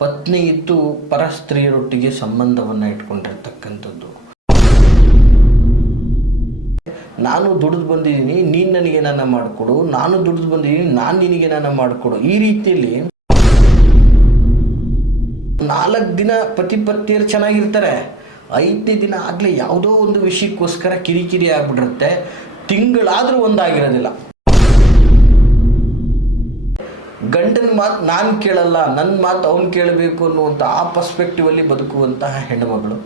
ಪತ್ನಿ ಇದ್ದು ಪರ ಸ್ತ್ರೀಯರೊಟ್ಟಿಗೆ ಸಂಬಂಧವನ್ನು ಇಟ್ಕೊಂಡಿರ್ತಕ್ಕಂಥದ್ದು. ನಾನು ದುಡಿದು ಬಂದಿದ್ದೀನಿ, ನೀನು ನನಗೆ ನನ್ನ ಮಾಡಿಕೊಡು, ನಾನು ದುಡಿದು ಬಂದಿದ್ದೀನಿ, ನಾನು ನಿನಗೆ ನನ್ನ ಮಾಡಿಕೊಡು. ಈ ರೀತಿಯಲ್ಲಿ 4 ದಿನ ಪತಿ ಪತ್ನಿಯರು ಚೆನ್ನಾಗಿರ್ತಾರೆ, 5ನೇ ದಿನ ಆಗಲೇ ಯಾವುದೋ ಒಂದು ವಿಷಯಕ್ಕೋಸ್ಕರ ಕಿರಿಕಿರಿ ಆಗ್ಬಿಟ್ಟಿರುತ್ತೆ. ತಿಂಗಳಾದರೂ ಒಂದಾಗಿರೋದಿಲ್ಲ. ಗಂಡನ ಮಾತು ನಾನು ಕೇಳಲ್ಲ, ನನ್ನ ಮಾತು ಅವನು ಕೇಳಬೇಕು ಅನ್ನುವಂಥ ಆ ಪರ್ಸ್ಪೆಕ್ಟಿವಲ್ಲಿ ಬದುಕುವಂತಹ ಹೆಣ್ಣುಮಗಳು.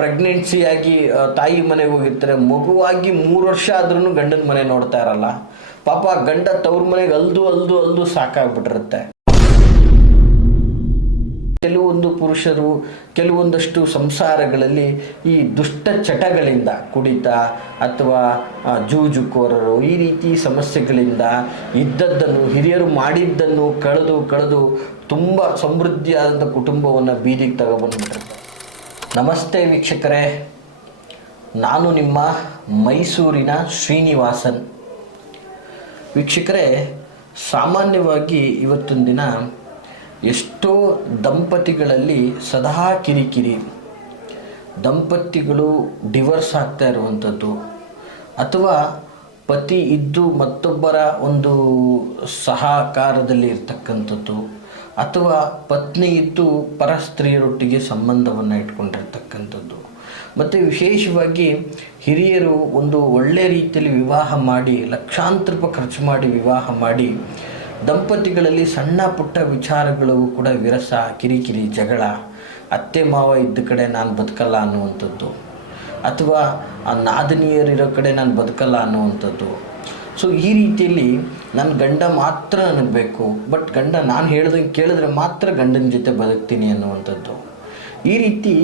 ಪ್ರೆಗ್ನೆನ್ಸಿಯಾಗಿ ತಾಯಿ ಮನೆಗೆ ಹೋಗಿರ್ತಾರೆ, ಮಗುವಾಗಿ 3 ವರ್ಷ ಆದ್ರೂ ಗಂಡನ ಮನೆ ನೋಡ್ತಾ ಇರಲ್ಲ. ಪಾಪ ಗಂಡ ತವ್ರ ಮನೆಗೆ ಅಲ್ದು ಸಾಕಾಗ್ಬಿಟ್ಟಿರುತ್ತೆ. ಕೆಲವೊಂದು ಪುರುಷರು ಕೆಲವೊಂದಷ್ಟು ಸಂಸಾರಗಳಲ್ಲಿ ಈ ದುಷ್ಟ ಚಟಗಳಿಂದ, ಕುಡಿತ ಅಥವಾ ಜೂಜುಕೋರರು, ಈ ರೀತಿ ಸಮಸ್ಯೆಗಳಿಂದ ಇದ್ದದ್ದನ್ನು, ಹಿರಿಯರು ಮಾಡಿದ್ದನ್ನು ಕಳೆದು ತುಂಬ ಸಮೃದ್ಧಿಯಾದಂಥ ಕುಟುಂಬವನ್ನು ಬೀದಿಗೆ ತಗೊಬಂದ್ಬಿಟ್ಟಿರ್ತಾರೆ. ನಮಸ್ತೆ ವೀಕ್ಷಕರೇ, ನಾನು ನಿಮ್ಮ ಮೈಸೂರಿನ ಶ್ರೀನಿವಾಸನ್. ವೀಕ್ಷಕರೇ, ಸಾಮಾನ್ಯವಾಗಿ ಇವತ್ತಿನ ದಿನ ಎಷ್ಟೋ ದಂಪತಿಗಳಲ್ಲಿ ಸದಾ ಕಿರಿಕಿರಿ, ದಂಪತಿಗಳು ಡಿವೋರ್ಸ್ ಆಗ್ತಾ ಇರುವಂಥದ್ದು, ಅಥವಾ ಪತಿ ಇದ್ದು ಮತ್ತೊಬ್ಬರ ಒಂದು ಸಹಕಾರದಲ್ಲಿ ಇರ್ತಕ್ಕಂಥದ್ದು, ಅಥವಾ ಪತ್ನಿ ಇದ್ದು ಪರ ಸ್ತ್ರೀಯರೊಟ್ಟಿಗೆ ಸಂಬಂಧವನ್ನು ಇಟ್ಕೊಂಡಿರ್ತಕ್ಕಂಥದ್ದು. ಮತ್ತು ವಿಶೇಷವಾಗಿ ಹಿರಿಯರು ಒಂದು ಒಳ್ಳೆಯ ರೀತಿಯಲ್ಲಿ ವಿವಾಹ ಮಾಡಿ, ಲಕ್ಷಾಂತರ ರೂಪಾಯಿ ಖರ್ಚು ಮಾಡಿ ವಿವಾಹ ಮಾಡಿ, ದಂಪತಿಗಳಲ್ಲಿ ಸಣ್ಣ ಪುಟ್ಟ ವಿಚಾರಗಳು ಕೂಡ ವಿರಸ, ಕಿರಿಕಿರಿ, ಜಗಳ, ಅತ್ತೆ ಮಾವ ಇದ್ದ ಕಡೆ ನಾನು ಬದುಕಲ್ಲ ಅನ್ನುವಂಥದ್ದು, ಅಥವಾ ಆ ನಾದಿನಿಯರಿರೋ ಕಡೆ ನಾನು ಬದುಕಲ್ಲ ಅನ್ನುವಂಥದ್ದು. ಸೊ ಈ ರೀತಿಯಲ್ಲಿ ನನ್ನ ಗಂಡ ಮಾತ್ರ ನನಗೆ ಬೇಕು, ಬಟ್ ಗಂಡ ನಾನು ಹೇಳ್ದಂಗೆ ಕೇಳಿದ್ರೆ ಮಾತ್ರ ಗಂಡನ ಜೊತೆ ಬದುಕ್ತೀನಿ ಅನ್ನುವಂಥದ್ದು. ಈ ರೀತಿ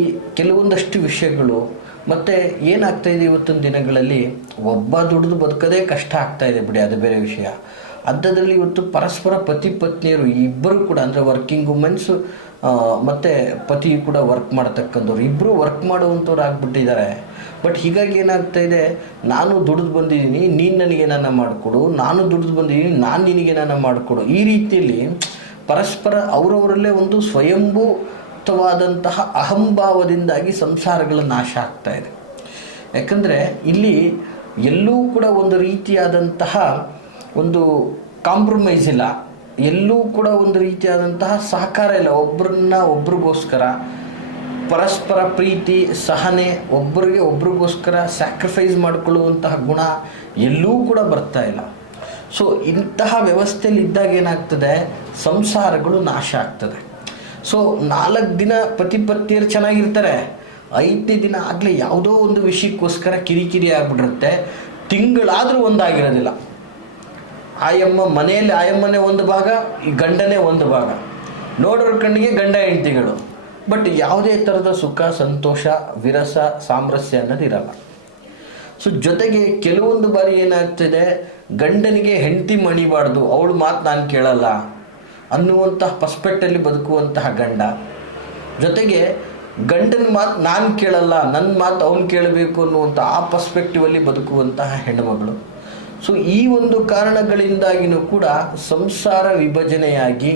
ಕೆಲವೊಂದಷ್ಟು ವಿಷಯಗಳು. ಮತ್ತು ಏನಾಗ್ತಾಯಿದೆ ಇವತ್ತಿನ ದಿನಗಳಲ್ಲಿ, ಒಬ್ಬ ದುಡಿದು ಬದುಕೋದೇ ಕಷ್ಟ ಆಗ್ತಾಯಿದೆ ಬಿಡಿ, ಅದು ಬೇರೆ ವಿಷಯ. ಅಂಥದ್ರಲ್ಲಿ ಇವತ್ತು ಪರಸ್ಪರ ಪತಿ ಪತ್ನಿಯರು ಇಬ್ಬರು ಕೂಡ, ಅಂದರೆ ವರ್ಕಿಂಗ್ ವುಮೆನ್ಸು ಮತ್ತು ಪತಿ ಕೂಡ ವರ್ಕ್ ಮಾಡ್ತಕ್ಕಂಥವ್ರು, ಇಬ್ಬರು ವರ್ಕ್ ಮಾಡುವಂಥವ್ರು ಆಗಿಬಿಟ್ಟಿದ್ದಾರೆ. ಬಟ್ ಹೀಗಾಗಿ ಏನಾಗ್ತಾಯಿದೆ, ನಾನು ದುಡಿದು ಬಂದಿದ್ದೀನಿ, ನೀನು ನನಗೆ ನನ್ನ ಮಾಡಿಕೊಡು, ನಾನು ದುಡಿದು ಬಂದಿದ್ದೀನಿ, ನಾನು ನಿನಗೆ ನನ್ನ ಮಾಡಿಕೊಡು. ಈ ರೀತಿಯಲ್ಲಿ ಪರಸ್ಪರ ಅವರವರಲ್ಲೇ ಒಂದು ಸ್ವಯಂಭೂತವಾದಂತಹ ಅಹಂಭಾವದಿಂದಾಗಿ ಸಂಸಾರಗಳ ನಾಶ ಆಗ್ತಾಯಿದೆ. ಯಾಕಂದರೆ ಇಲ್ಲಿ ಎಲ್ಲೂ ಕೂಡ ಒಂದು ರೀತಿಯಾದಂತಹ ಒಂದು ಕಾಂಪ್ರಮೈಸ್ ಇಲ್ಲ, ಎಲ್ಲೂ ಕೂಡ ಒಂದು ರೀತಿಯಾದಂತಹ ಸಹಕಾರ ಇಲ್ಲ. ಒಬ್ರಿಗೋಸ್ಕರ ಪರಸ್ಪರ ಪ್ರೀತಿ, ಸಹನೆ, ಒಬ್ರಿಗೋಸ್ಕರ ಸ್ಯಾಕ್ರಿಫೈಸ್ ಮಾಡಿಕೊಳ್ಳುವಂತಹ ಗುಣ ಎಲ್ಲೂ ಕೂಡ ಬರ್ತಾ ಇಲ್ಲ. ಸೊ ಇಂತಹ ವ್ಯವಸ್ಥೆಯಲ್ಲಿ ಇದ್ದಾಗ ಏನಾಗ್ತದೆ, ಸಂಸಾರಗಳು ನಾಶ ಆಗ್ತದೆ. ಸೊ 4 ದಿನ ಪತಿ ಪತ್ನಿಯರು ಚೆನ್ನಾಗಿರ್ತಾರೆ, 5ನೇ ದಿನ ಆಗಲೇ ಯಾವುದೋ ಒಂದು ವಿಷಯಕ್ಕೋಸ್ಕರ ಕಿರಿಕಿರಿ ಆಗ್ಬಿಟ್ಟಿರುತ್ತೆ. ತಿಂಗಳಾದರೂ ಒಂದಾಗಿರೋದಿಲ್ಲ. ಮನೆಯಲ್ಲಿ ಆಯಮ್ಮನೇ ಒಂದು ಭಾಗ, ಈ ಗಂಡನೇ ಒಂದು ಭಾಗ, ನೋಡೋರ ಕಣ್ಣಿಗೆ ಗಂಡ ಹೆಂಡತಿಗಳು. ಬಟ್ ಯಾವುದೇ ಥರದ ಸುಖ, ಸಂತೋಷ, ವಿರಸ, ಸಾಮರಸ್ಯ ಅನ್ನೋದು ಇರಲ್ಲ. ಸೊ ಜೊತೆಗೆ ಕೆಲವೊಂದು ಬಾರಿ ಏನಾಗ್ತಿದೆ, ಗಂಡನಿಗೆ ಹೆಂಡತಿ ಮಣಿಬಾರ್ದು, ಅವಳು ಮಾತು ನಾನು ಕೇಳಲ್ಲ ಅನ್ನುವಂತಹ ಪರ್ಸ್ಪೆಕ್ಟಲ್ಲಿ ಬದುಕುವಂತಹ ಗಂಡ, ಜೊತೆಗೆ ಗಂಡನ ಮಾತು ನಾನು ಕೇಳಲ್ಲ, ನನ್ನ ಮಾತು ಅವನು ಕೇಳಬೇಕು ಅನ್ನುವಂಥ ಆ ಪರ್ಸ್ಪೆಕ್ಟಿವಲ್ಲಿ ಬದುಕುವಂತಹ ಹೆಣ್ಣುಮಗಳು. ಸೊ ಈ ಒಂದು ಕಾರಣಗಳಿಂದಾಗಿಯೂ ಕೂಡ ಸಂಸಾರ ವಿಭಜನೆಯಾಗಿ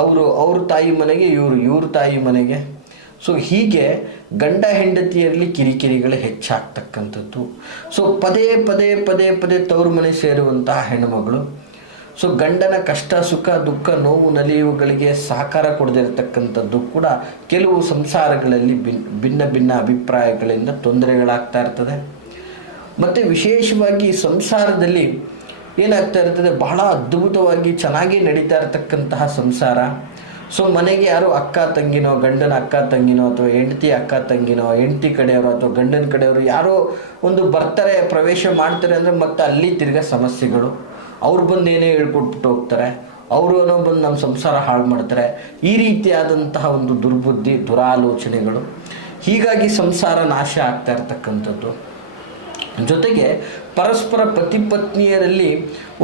ಅವ್ರ ತಾಯಿ ಮನೆಗೆ, ಇವ್ರ ತಾಯಿ ಮನೆಗೆ. ಸೊ ಹೀಗೆ ಗಂಡ ಹೆಂಡತಿಯರಲ್ಲಿ ಕಿರಿಕಿರಿಗಳು ಹೆಚ್ಚಾಗ್ತಕ್ಕಂಥದ್ದು. ಸೊ ಪದೇ ತವ್ರ ಮನೆ ಸೇರುವಂತಹ ಹೆಣ್ಣುಮಗಳು. ಸೊ ಗಂಡನ ಕಷ್ಟ, ಸುಖ, ದುಃಖ, ನೋವು, ನಲಿವುಗಳಿಗೆ ಸಹಕಾರ ಕೊಡದಿರತಕ್ಕಂಥದ್ದು ಕೂಡ ಕೆಲವು ಸಂಸಾರಗಳಲ್ಲಿ ಭಿನ್ನ ಅಭಿಪ್ರಾಯಗಳಿಂದ ತೊಂದರೆಗಳಾಗ್ತಾ ಇರ್ತದೆ. ಮತ್ತು ವಿಶೇಷವಾಗಿ ಸಂಸಾರದಲ್ಲಿ ಏನಾಗ್ತಾ ಇರ್ತದೆ, ಬಹಳ ಅದ್ಭುತವಾಗಿ ಚೆನ್ನಾಗಿ ನಡೀತಾ ಇರತಕ್ಕಂತಹ ಸಂಸಾರ. ಸೊ ಮನೆಗೆ ಯಾರೋ ಅಕ್ಕ ತಂಗಿನೋ, ಗಂಡನ ಅಕ್ಕ ತಂಗಿನೋ, ಅಥವಾ ಹೆಂಡತಿ ಅಕ್ಕ ತಂಗಿನೋ, ಹೆಂಡತಿ ಕಡೆಯವರು ಅಥವಾ ಗಂಡನ ಕಡೆಯವರು ಯಾರೋ ಒಂದು ಬರ್ತಾರೆ, ಪ್ರವೇಶ ಮಾಡ್ತಾರೆ ಅಂದರೆ ಮತ್ತೆ ಅಲ್ಲಿ ತಿರ್ಗಾ ಸಮಸ್ಯೆಗಳು. ಅವ್ರು ಬಂದು ಏನೇ ಹೇಳ್ಕೊಟ್ಬಿಟ್ಟು ಹೋಗ್ತಾರೆ, ಅವರು ಬಂದು ನಮ್ಮ ಸಂಸಾರ ಹಾಳು ಮಾಡ್ತಾರೆ. ಈ ರೀತಿಯಾದಂತಹ ಒಂದು ದುರ್ಬುದ್ಧಿ, ದುರಾಲೋಚನೆಗಳು, ಹೀಗಾಗಿ ಸಂಸಾರ ನಾಶ ಆಗ್ತಾ ಇರ್ತಕ್ಕಂಥದ್ದು. ಜೊತೆಗೆ ಪರಸ್ಪರ ಪತಿ ಪತ್ನಿಯರಲ್ಲಿ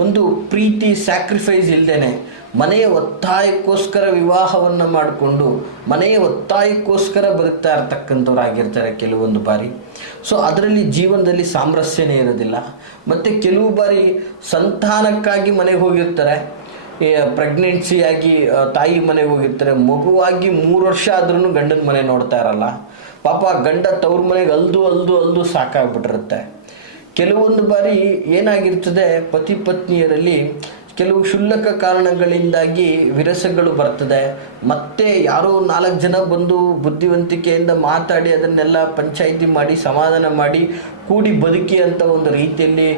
ಒಂದು ಪ್ರೀತಿ, ಸ್ಯಾಕ್ರಿಫೈಸ್ ಇಲ್ಲದೇನೆ ಮನೆಯ ಒತ್ತಾಯಕ್ಕೋಸ್ಕರ ವಿವಾಹವನ್ನು ಮಾಡಿಕೊಂಡು ಮನೆಯ ಒತ್ತಾಯಕ್ಕೋಸ್ಕರ ಬದುಕ್ತಾ ಇರ್ತಕ್ಕಂಥವ್ರಾಗಿರ್ತಾರೆ ಕೆಲವೊಂದು ಬಾರಿ. ಸೊ ಅದರಲ್ಲಿ ಜೀವನದಲ್ಲಿ ಸಾಮರಸ್ಯನೇ ಇರೋದಿಲ್ಲ. ಮತ್ತು ಕೆಲವು ಬಾರಿ ಸಂತಾನಕ್ಕಾಗಿ ಮನೆಗೆ ಹೋಗಿರ್ತಾರೆ, ಪ್ರೆಗ್ನೆನ್ಸಿಯಾಗಿ ತಾಯಿ ಮನೆಗೆ ಹೋಗಿರ್ತಾರೆ, ಮಗುವಾಗಿ 3 ವರ್ಷ ಆದ್ರೂ ಗಂಡನ ಮನೆ ನೋಡ್ತಾ ಇರಲ್ಲ. ಪಾಪ ಗಂಡ ತವ್ರ ಮನೆಗೆ ಅಲ್ದು ಸಾಕಾಗ್ಬಿಟ್ಟಿರುತ್ತೆ. ಕೆಲವೊಂದು ಬಾರಿ ಏನಾಗಿರ್ತದೆ, ಪತಿ ಪತ್ನಿಯರಲ್ಲಿ ಕೆಲವು ಕ್ಷುಲ್ಲಕ ಕಾರಣಗಳಿಂದಾಗಿ ವಿರಸಗಳು ಬರ್ತದೆ. ಮತ್ತೆ ಯಾರೋ 4 ಜನ ಬಂದು ಬುದ್ಧಿವಂತಿಕೆಯಿಂದ ಮಾತಾಡಿ ಅದನ್ನೆಲ್ಲ ಪಂಚಾಯಿತಿ ಮಾಡಿ ಸಮಾಧಾನ ಮಾಡಿ ಕೂಡಿ ಬದುಕಿ ಅಂತ ಒಂದು ರೀತಿಯಲ್ಲಿ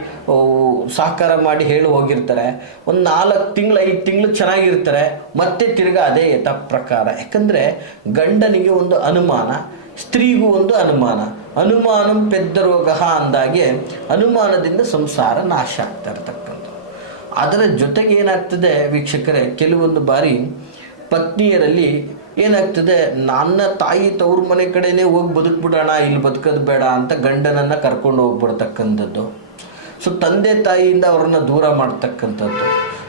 ಸಹಕಾರ ಮಾಡಿ ಹೇಳಿ ಹೋಗಿರ್ತಾರೆ. ಒಂದು 4 ತಿಂಗಳು 5 ತಿಂಗಳು ಚೆನ್ನಾಗಿರ್ತಾರೆ, ಮತ್ತೆ ತಿರ್ಗಾ ಅದೇ ಯಥಾ ಪ್ರಕಾರ. ಯಾಕಂದರೆ ಗಂಡನಿಗೆ ಒಂದು ಅನುಮಾನ, ಸ್ತ್ರೀಗೂ ಒಂದು ಅನುಮಾನಂ ಪೆದ್ದ ರೋಗ ಅಂದಾಗೆ ಅನುಮಾನದಿಂದ ಸಂಸಾರ ನಾಶ ಆಗ್ತಾ ಇರ್ತಕ್ಕಂಥ. ಅದರ ಜೊತೆಗೆ ಏನಾಗ್ತದೆ ವೀಕ್ಷಕರೇ, ಕೆಲವೊಂದು ಬಾರಿ ಪತ್ನಿಯರಲ್ಲಿ ಏನಾಗ್ತದೆ, ನನ್ನ ತಾಯಿ ತವ್ರ ಮನೆ ಕಡೆನೇ ಹೋಗಿ ಬದುಕ್ಬಿಡೋಣ, ಇಲ್ಲಿ ಬದುಕೋದು ಬೇಡ ಅಂತ ಗಂಡನನ್ನು ಕರ್ಕೊಂಡು ಹೋಗ್ಬಿಡ್ತಕ್ಕಂಥದ್ದು. ಸೊ ತಂದೆ ತಾಯಿಯಿಂದ ಅವ್ರನ್ನ ದೂರ ಮಾಡ್ತಕ್ಕಂಥದ್ದು.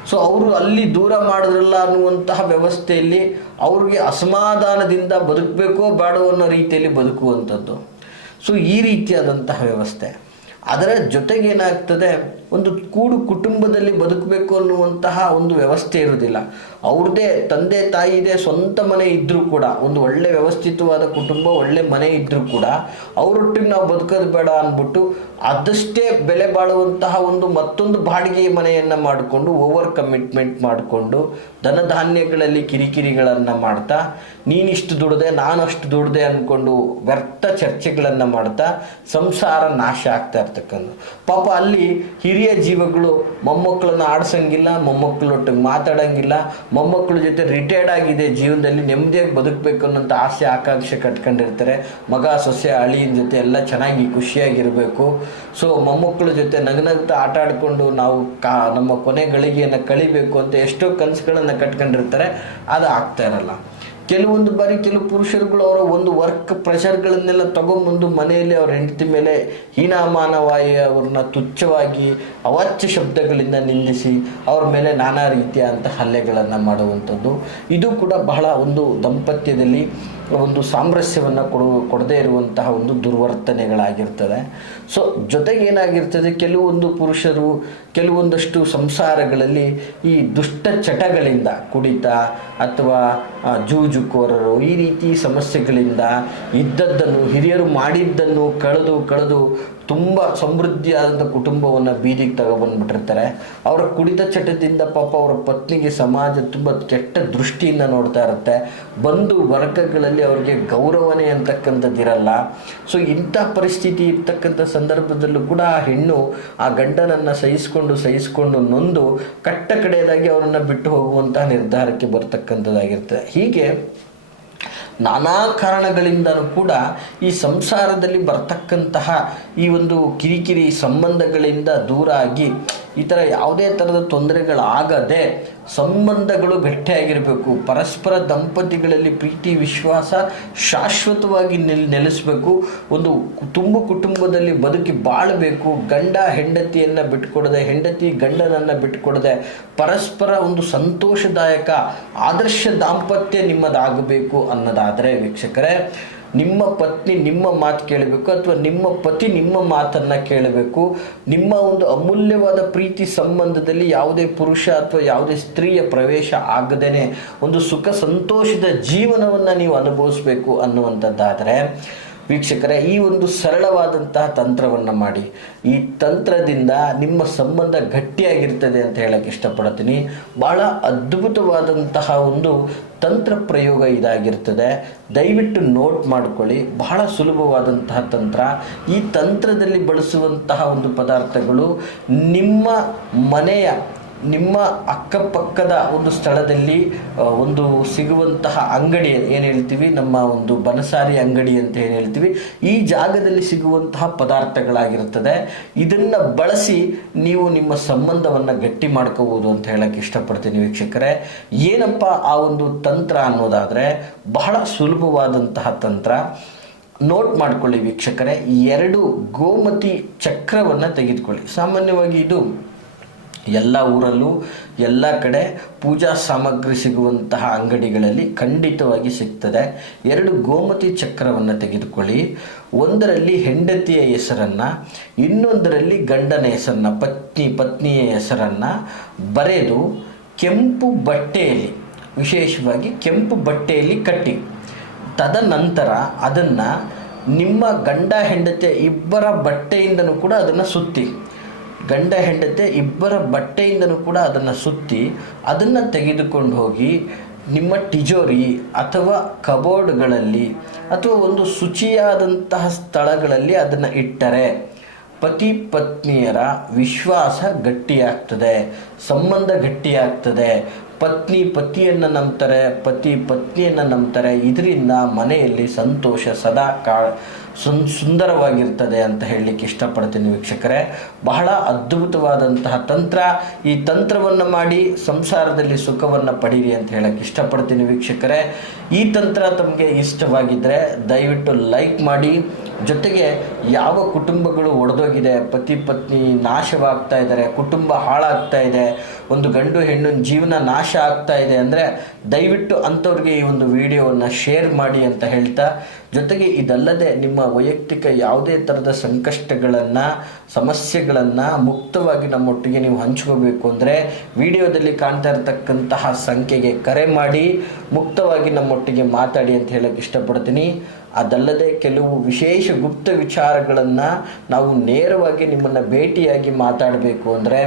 ಸೊ ಅವರು ಅಲ್ಲಿ ದೂರ ಮಾಡಿದ್ರಲ್ಲ ಅನ್ನುವಂತಹ ವ್ಯವಸ್ಥೆಯಲ್ಲಿ ಅವ್ರಿಗೆ ಅಸಮಾಧಾನದಿಂದ ಬದುಕಬೇಕೋ ಬೇಡೋ ಅನ್ನೋ ರೀತಿಯಲ್ಲಿ ಬದುಕುವಂಥದ್ದು. ಸೊ ಈ ರೀತಿಯಾದಂತಹ ವ್ಯವಸ್ಥೆ. ಅದರ ಜೊತೆಗೇನಾಗ್ತದೆ, ಒಂದು ಕೂಡು ಕುಟುಂಬದಲ್ಲಿ ಬದುಕಬೇಕು ಅನ್ನುವಂತಹ ಒಂದು ವ್ಯವಸ್ಥೆ ಇರೋದಿಲ್ಲ. ಅವ್ರದ್ದೇ ತಂದೆ ತಾಯಿ ಇದೆ, ಸ್ವಂತ ಮನೆ ಇದ್ದರೂ ಕೂಡ, ಒಂದು ಒಳ್ಳೆ ವ್ಯವಸ್ಥಿತವಾದ ಕುಟುಂಬ, ಒಳ್ಳೆ ಮನೆ ಇದ್ದರೂ ಕೂಡ ಅವರೊಟ್ಟಿಗೆ ನಾವು ಬದುಕೋದು ಬೇಡ ಅಂದ್ಬಿಟ್ಟು ಅದಷ್ಟೇ ಬೆಲೆ ಬಾಳುವಂತಹ ಮತ್ತೊಂದು ಬಾಡಿಗೆ ಮನೆಯನ್ನು ಮಾಡಿಕೊಂಡು ಓವರ್ ಕಮಿಟ್ಮೆಂಟ್ ಮಾಡಿಕೊಂಡು ಧನಧಾನ್ಯಗಳಲ್ಲಿ ಕಿರಿಕಿರಿಗಳನ್ನು ಮಾಡ್ತಾ, ನೀನಿಷ್ಟು ದುಡ್ದೆ ನಾನಷ್ಟು ದುಡ್ದೆ ಅಂದ್ಕೊಂಡು ವ್ಯರ್ಥ ಚರ್ಚೆಗಳನ್ನು ಮಾಡ್ತಾ ಸಂಸಾರ ನಾಶ ಆಗ್ತಾ ಇರ್ತಕ್ಕಂಥ. ಪಾಪ ಅಲ್ಲಿ ಹಿರಿಯ ಜೀವಗಳು ಮೊಮ್ಮಕ್ಕಳನ್ನು ಆಡ್ಸಂಗಿಲ್ಲ, ಮೊಮ್ಮಕ್ಕಳೊಟ್ಟಿಗೆ ಮಾತಾಡಂಗಿಲ್ಲ, ಮೊಮ್ಮಕ್ಕಳ ಜೊತೆ ರಿಟೈರ್ಡ್ ಆಗಿದೆ, ಜೀವನದಲ್ಲಿ ನೆಮ್ಮದಿಯಾಗಿ ಬದುಕಬೇಕು ಅನ್ನೋಂಥ ಆಸೆ ಆಕಾಂಕ್ಷೆ ಕಟ್ಕೊಂಡಿರ್ತಾರೆ. ಮಗ ಸೊಸೆ ಅಳಿಯನ ಜೊತೆ ಎಲ್ಲ ಚೆನ್ನಾಗಿ ಖುಷಿಯಾಗಿರಬೇಕು. ಸೊ ಮೊಮ್ಮಕ್ಕಳ ಜೊತೆ ನಗ್ನಗ್ತಾ ಆಟ ಆಡಿಕೊಂಡು ನಾವು ನಮ್ಮ ಕೊನೆ ಗಳಿಗೆಯನ್ನು ಕಳಿಬೇಕು ಅಂತ ಎಷ್ಟೋ ಕನಸುಗಳನ್ನು ಕಟ್ಕೊಂಡಿರ್ತಾರೆ. ಅದು ಆಗ್ತಾ ಇರಲ್ಲ. ಕೆಲವೊಂದು ಬಾರಿ ಕೆಲವು ಪುರುಷರುಗಳು ಅವರ ಒಂದು ವರ್ಕ್ ಪ್ರೆಷರ್ಗಳನ್ನೆಲ್ಲ ತಗೊಂಬಂದು ಮನೆಯಲ್ಲಿ ಅವ್ರ ಹೆಂಡತಿ ಮೇಲೆ ಹೀನಾಮಾನವಾಗಿ ಅವ್ರನ್ನ ತುಚ್ಛವಾಗಿ ಅವಾಚ್ಯ ಶಬ್ದಗಳಿಂದ ನಿಂದಿಸಿ ಅವ್ರ ಮೇಲೆ ನಾನಾ ರೀತಿಯ ಅಂತ ಹಲ್ಲೆಗಳನ್ನು ಮಾಡುವಂಥದ್ದು. ಇದು ಕೂಡ ಬಹಳ ಒಂದು ದಂಪತ್ಯದಲ್ಲಿ ಒಂದು ಸಾಮರಸ್ಯವನ್ನು ಕೊಡದೇ ಇರುವಂತಹ ಒಂದು ದುರ್ವರ್ತನೆಗಳಾಗಿರ್ತದೆ. ಸೊ ಜೊತೆಗೇನಾಗಿರ್ತದೆ, ಕೆಲವೊಂದು ಪುರುಷರು ಕೆಲವೊಂದಷ್ಟು ಸಂಸಾರಗಳಲ್ಲಿ ಈ ದುಷ್ಟ ಚಟಗಳಿಂದ, ಕುಡಿತ ಅಥವಾ ಜೂಜುಕೋರರು, ಈ ರೀತಿ ಸಮಸ್ಯೆಗಳಿಂದ ಇದ್ದದ್ದನ್ನು, ಹಿರಿಯರು ಮಾಡಿದ್ದನ್ನು ಕಳೆದು ತುಂಬ ಸಮೃದ್ಧಿಯಾದಂಥ ಕುಟುಂಬವನ್ನು ಬೀದಿಗೆ ತಗೊಬಂದ್ಬಿಟ್ಟಿರ್ತಾರೆ. ಅವರ ಕುಡಿತ ಚಟದಿಂದ ಪಾಪ ಅವರ ಪತ್ನಿಗೆ ಸಮಾಜ ತುಂಬ ಕೆಟ್ಟ ದೃಷ್ಟಿಯಿಂದ ನೋಡ್ತಾ ಇರುತ್ತೆ. ಬಂಧು ವರ್ಗಗಳಲ್ಲಿ ಅವ್ರಿಗೆ ಗೌರವನೇ ಅಂತಕ್ಕಂಥದ್ದಿರಲ್ಲ. ಸೊ ಇಂಥ ಪರಿಸ್ಥಿತಿ ಇರ್ತಕ್ಕಂಥ ಸಂದರ್ಭದಲ್ಲೂ ಕೂಡ ಆ ಹೆಣ್ಣು ಆ ಗಂಡನನ್ನು ಸಹಿಸ್ಕೊಂಡು ನೊಂದು ಕಟ್ಟ ಕಡೆಯದಾಗಿ ಅವರನ್ನು ಬಿಟ್ಟು ಹೋಗುವಂತಹ ನಿರ್ಧಾರಕ್ಕೆ ಬರ್ತಕ್ಕಂಥದ್ದಾಗಿರ್ತದೆ. ಹೀಗೆ ನಾನಾ ಕಾರಣಗಳಿಂದಲೂ ಕೂಡ ಈ ಸಂಸಾರದಲ್ಲಿ ಬರ್ತಕ್ಕಂತಹ ಈ ಒಂದು ಕಿರಿಕಿರಿ ಸಂಬಂಧಗಳಿಂದ ದೂರ ಆಗಿ ಈ ಥರ ಯಾವುದೇ ಥರದ ತೊಂದರೆಗಳಾಗದೆ ಸಂಬಂಧಗಳು ಗಟ್ಟಿಯಾಗಿರಬೇಕು. ಪರಸ್ಪರ ದಂಪತಿಗಳಲ್ಲಿ ಪ್ರೀತಿ ವಿಶ್ವಾಸ ಶಾಶ್ವತವಾಗಿ ನೆಲೆಸಬೇಕು. ಒಂದು ತುಂಬು ಕುಟುಂಬದಲ್ಲಿ ಬದುಕಿ ಬಾಳಬೇಕು. ಗಂಡ ಹೆಂಡತಿಯನ್ನು ಬಿಟ್ಕೊಡದೆ, ಹೆಂಡತಿ ಗಂಡನನ್ನು ಬಿಟ್ಕೊಡದೆ ಪರಸ್ಪರ ಒಂದು ಸಂತೋಷದಾಯಕ ಆದರ್ಶ ದಾಂಪತ್ಯ ನಿಮ್ಮದಾಗಬೇಕು ಅನ್ನೋದಾದರೆ ವೀಕ್ಷಕರೇ, ನಿಮ್ಮ ಪತ್ನಿ ನಿಮ್ಮ ಮಾತು ಕೇಳಬೇಕು ಅಥವಾ ನಿಮ್ಮ ಪತಿ ನಿಮ್ಮ ಮಾತನ್ನು ಕೇಳಬೇಕು. ನಿಮ್ಮ ಒಂದು ಅಮೂಲ್ಯವಾದ ಪ್ರೀತಿ ಸಂಬಂಧದಲ್ಲಿ ಯಾವುದೇ ಪುರುಷ ಅಥವಾ ಯಾವುದೇ ಸ್ತ್ರೀಯ ಪ್ರವೇಶ ಆಗದೇನೆ ಒಂದು ಸುಖ ಸಂತೋಷದ ಜೀವನವನ್ನು ನೀವು ಅನುಭವಿಸಬೇಕು ಅನ್ನುವಂಥದ್ದಾದರೆ ವೀಕ್ಷಕರೇ, ಈ ಒಂದು ಸರಳವಾದಂತಹ ತಂತ್ರವನ್ನು ಮಾಡಿ. ಈ ತಂತ್ರದಿಂದ ನಿಮ್ಮ ಸಂಬಂಧ ಗಟ್ಟಿಯಾಗಿರ್ತದೆ ಅಂತ ಹೇಳಕ್ಕೆ ಇಷ್ಟಪಡ್ತೀನಿ. ಬಹಳ ಅದ್ಭುತವಾದಂತಹ ಒಂದು ತಂತ್ರ ಪ್ರಯೋಗ ಇದಾಗಿರ್ತದೆ. ದಯವಿಟ್ಟು ನೋಟ್ ಮಾಡ್ಕೊಳ್ಳಿ. ಬಹಳ ಸುಲಭವಾದಂತಹ ತಂತ್ರ. ಈ ತಂತ್ರದಲ್ಲಿ ಬಳಸುವಂತಹ ಒಂದು ಪದಾರ್ಥಗಳು ನಿಮ್ಮ ಮನೆಯ, ನಿಮ್ಮ ಅಕ್ಕಪಕ್ಕದ ಒಂದು ಸ್ಥಳದಲ್ಲಿ ಒಂದು ಸಿಗುವಂತಹ ಅಂಗಡಿ ಏನು ಹೇಳ್ತೀವಿ, ನಮ್ಮ ಒಂದು ಬನಸಾರಿ ಅಂಗಡಿ ಅಂತ ಏನು ಹೇಳ್ತೀವಿ, ಈ ಜಾಗದಲ್ಲಿ ಸಿಗುವಂತಹ ಪದಾರ್ಥಗಳಾಗಿರ್ತದೆ. ಇದನ್ನು ಬಳಸಿ ನೀವು ನಿಮ್ಮ ಸಂಬಂಧವನ್ನು ಗಟ್ಟಿ ಮಾಡ್ಕೋಬೋದು ಅಂತ ಹೇಳಕ್ಕೆ ಇಷ್ಟಪಡ್ತೀನಿ ವೀಕ್ಷಕರೇ. ಏನಪ್ಪ ಆ ಒಂದು ತಂತ್ರ ಅನ್ನೋದಾದರೆ ಬಹಳ ಸುಲಭವಾದಂತಹ ತಂತ್ರ. ನೋಟ್ ಮಾಡ್ಕೊಳ್ಳಿ ವೀಕ್ಷಕರೇ. 2 ಗೋಮತಿ ಚಕ್ರವನ್ನು ತೆಗೆದುಕೊಳ್ಳಿ. ಸಾಮಾನ್ಯವಾಗಿ ಇದು ಎಲ್ಲ ಊರಲ್ಲೂ ಎಲ್ಲ ಕಡೆ ಪೂಜಾ ಸಾಮಗ್ರಿ ಸಿಗುವಂತಹ ಅಂಗಡಿಗಳಲ್ಲಿ ಖಂಡಿತವಾಗಿ ಸಿಗ್ತದೆ. 2 ಗೋಮತಿ ಚಕ್ರವನ್ನು ತೆಗೆದುಕೊಳ್ಳಿ. ಒಂದರಲ್ಲಿ ಹೆಂಡತಿಯ ಹೆಸರನ್ನು, ಇನ್ನೊಂದರಲ್ಲಿ ಗಂಡನ ಹೆಸರನ್ನು, ಪತ್ನಿಯ ಹೆಸರನ್ನು ಬರೆದು ಕೆಂಪು ಬಟ್ಟೆಯಲ್ಲಿ, ವಿಶೇಷವಾಗಿ ಕೆಂಪು ಬಟ್ಟೆಯಲ್ಲಿ ಕಟ್ಟಿ, ತದನಂತರ ಅದನ್ನು ನಿಮ್ಮ ಗಂಡ ಹೆಂಡತಿಯ ಇಬ್ಬರ ಬಟ್ಟೆಯಿಂದನೂ ಕೂಡ ಅದನ್ನು ಸುತ್ತಿ, ಗಂಡ ಹೆಂಡತಿ ಇಬ್ಬರ ಬಟ್ಟೆಯಿಂದನೂ ಕೂಡ ಅದನ್ನು ಸುತ್ತಿ, ಅದನ್ನು ತೆಗೆದುಕೊಂಡು ಹೋಗಿ ನಿಮ್ಮ ತಿಜೋರಿ ಅಥವಾ ಕಬೋರ್ಡ್ಗಳಲ್ಲಿ ಅಥವಾ ಒಂದು ಶುಚಿಯಾದಂತಹ ಸ್ಥಳಗಳಲ್ಲಿ ಅದನ್ನು ಇಟ್ಟರೆ ಪತಿ ಪತ್ನಿಯರ ವಿಶ್ವಾಸ ಗಟ್ಟಿಯಾಗ್ತದೆ, ಸಂಬಂಧ ಗಟ್ಟಿಯಾಗ್ತದೆ. ಪತ್ನಿ ಪತಿಯನ್ನು ನಂಬ್ತಾರೆ, ಪತಿ ಪತ್ನಿಯನ್ನು ನಂಬ್ತಾರೆ. ಇದರಿಂದ ಮನೆಯಲ್ಲಿ ಸಂತೋಷ ಸದಾ ಸುಂದರವಾಗಿರ್ತದೆ ಅಂತ ಹೇಳಲಿಕ್ಕೆ ಇಷ್ಟಪಡ್ತೀನಿ ವೀಕ್ಷಕರೇ. ಬಹಳ ಅದ್ಭುತವಾದಂತಹ ತಂತ್ರ. ಈ ತಂತ್ರವನ್ನು ಮಾಡಿ ಸಂಸಾರದಲ್ಲಿ ಸುಖವನ್ನು ಪಡೀರಿ ಅಂತ ಹೇಳಕ್ಕೆ ಇಷ್ಟಪಡ್ತೀನಿ ವೀಕ್ಷಕರೇ. ಈ ತಂತ್ರ ತಮಗೆ ಇಷ್ಟವಾಗಿದ್ದರೆ ದಯವಿಟ್ಟು ಲೈಕ್ ಮಾಡಿ. ಜೊತೆಗೆ ಯಾವ ಕುಟುಂಬಗಳು ಒಡೆದೋಗಿದೆ, ಪತಿ ಪತ್ನಿ ನಾಶವಾಗ್ತಾ ಇದ್ದಾರೆ, ಕುಟುಂಬ ಹಾಳಾಗ್ತಾ ಇದೆ, ಒಂದು ಗಂಡು ಹೆಣ್ಣಿನ ಜೀವನ ನಾಶ ಆಗ್ತಾ ಇದೆ ಅಂದರೆ ದಯವಿಟ್ಟು ಅಂಥವ್ರಿಗೆ ಈ ಒಂದು ವಿಡಿಯೋವನ್ನು ಶೇರ್ ಮಾಡಿ ಅಂತ ಹೇಳ್ತಾ, ಜೊತೆಗೆ ಇದಲ್ಲದೆ ನಿಮ್ಮ ವೈಯಕ್ತಿಕ ಯಾವುದೇ ಥರದ ಸಂಕಷ್ಟಗಳನ್ನು, ಸಮಸ್ಯೆಗಳನ್ನು ಮುಕ್ತವಾಗಿ ನಮ್ಮೊಟ್ಟಿಗೆ ನೀವು ಹಂಚ್ಕೋಬೇಕು ಅಂದರೆ ವಿಡಿಯೋದಲ್ಲಿ ಕಾಣ್ತಾ ಇರತಕ್ಕಂತಹ ಸಂಖ್ಯೆಗೆ ಕರೆ ಮಾಡಿ ಮುಕ್ತವಾಗಿ ನಮ್ಮೊಟ್ಟಿಗೆ ಮಾತಾಡಿ ಅಂತ ಹೇಳಕ್ಕೆ ಇಷ್ಟಪಡ್ತೀನಿ. ಅದಲ್ಲದೆ ಕೆಲವು ವಿಶೇಷ ಗುಪ್ತ ವಿಚಾರಗಳನ್ನು ನಾವು ನೇರವಾಗಿ ನಿಮ್ಮನ್ನು ಭೇಟಿಯಾಗಿ ಮಾತಾಡಬೇಕು ಅಂದರೆ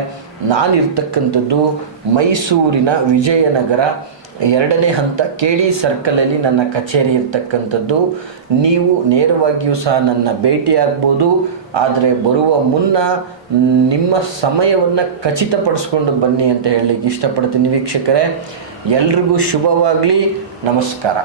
ನಾನಿರ್ತಕ್ಕಂಥದ್ದು ಮೈಸೂರಿನ ವಿಜಯನಗರ 2ನೇ ಹಂತ KD ಸರ್ಕಲಲ್ಲಿ ನನ್ನ ಕಚೇರಿ ಇರ್ತಕ್ಕಂಥದ್ದು. ನೀವು ನೇರವಾಗಿಯೂ ಸಹ ನನ್ನ ಭೇಟಿಯಾಗ್ಬೋದು. ಆದರೆ ಬರುವ ಮುನ್ನ ನಿಮ್ಮ ಸಮಯವನ್ನು ಖಚಿತಪಡಿಸ್ಕೊಂಡು ಬನ್ನಿ ಅಂತ ಹೇಳಲಿಕ್ಕೆ ಇಷ್ಟಪಡ್ತೀನಿ ವೀಕ್ಷಕರೇ. ಎಲ್ರಿಗೂ ಶುಭವಾಗಲಿ. ನಮಸ್ಕಾರ.